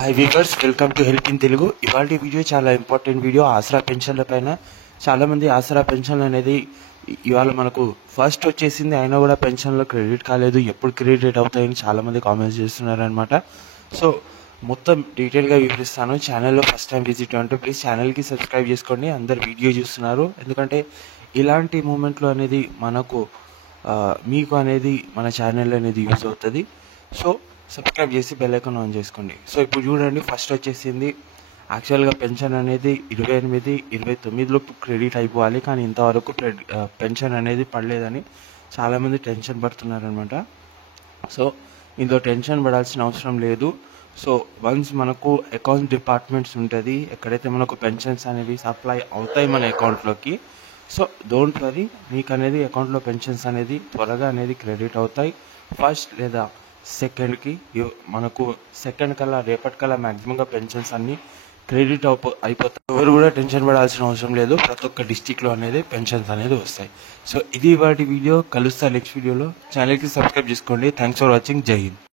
Hi weavers, welcome to help in Telugu. ఇవాళ video చాలా important video. ఆసరా పెన్షన్ల పైన చాలామంది ఆసరా పెన్షన్లు అనేది ఇవాళ మనకు ఫస్ట్ వచ్చేసింది, అయినా కూడా పెన్షన్లో క్రెడిట్ కాలేదు, ఎప్పుడు క్రెడిట్ అవుతాయని చాలామంది కామెంట్స్ చేస్తున్నారనమాట. సో మొత్తం డీటెయిల్గా వివరిస్తాను. ఛానల్లో ఫస్ట్ టైం విజిట్ అంటే ప్లీజ్ ఛానల్కి సబ్స్క్రైబ్ చేసుకోండి. అందరు వీడియో చూస్తున్నారు, ఎందుకంటే ఇలాంటి మూమెంట్లో అనేది మనకు మీకు అనేది మన ఛానల్ అనేది యూజ్ అవుతుంది. సో సబ్స్క్రైబ్ చేసి బెల్ ఐకాన్ ఆన్ చేసుకోండి. సో ఇప్పుడు చూడండి, ఫస్ట్ వచ్చేసింది యాక్చువల్గా పెన్షన్ అనేది 28-29లోపు క్రెడిట్ అయిపోవాలి, కానీ ఇంతవరకు పెన్షన్ అనేది పడలేదని చాలామంది టెన్షన్ పడుతున్నారనమాట. సో ఇందులో టెన్షన్ పడాల్సిన అవసరం లేదు. సో వన్స్ మనకు అకౌంట్ డిపార్ట్మెంట్స్ ఉంటుంది, ఎక్కడైతే మనకు పెన్షన్స్ అనేవి సప్లై అవుతాయి మన అకౌంట్లోకి. సో డోంట్ వరీ, మీకు అనేది అకౌంట్లో పెన్షన్స్ అనేది త్వరగా అనేది క్రెడిట్ అవుతాయి. ఫస్ట్ లేదా సెకండ్కి మనకు సెకండ్ కల్లా రేపటికల్లా మ్యాక్సిమంగా పెన్షన్స్ అన్నీ క్రెడిట్ అయిపోతాయి. ఎవరు కూడా టెన్షన్ పడాల్సిన అవసరం లేదు. ప్రతి ఒక్క డిస్టిక్లో అనేది పెన్షన్స్ అనేది వస్తాయి. సో ఇది వాటి వీడియో. కలుస్తా నెక్స్ట్ వీడియోలో. ఛానల్కి సబ్స్క్రైబ్ చేసుకోండి. Thanks for watching. జై హింద్.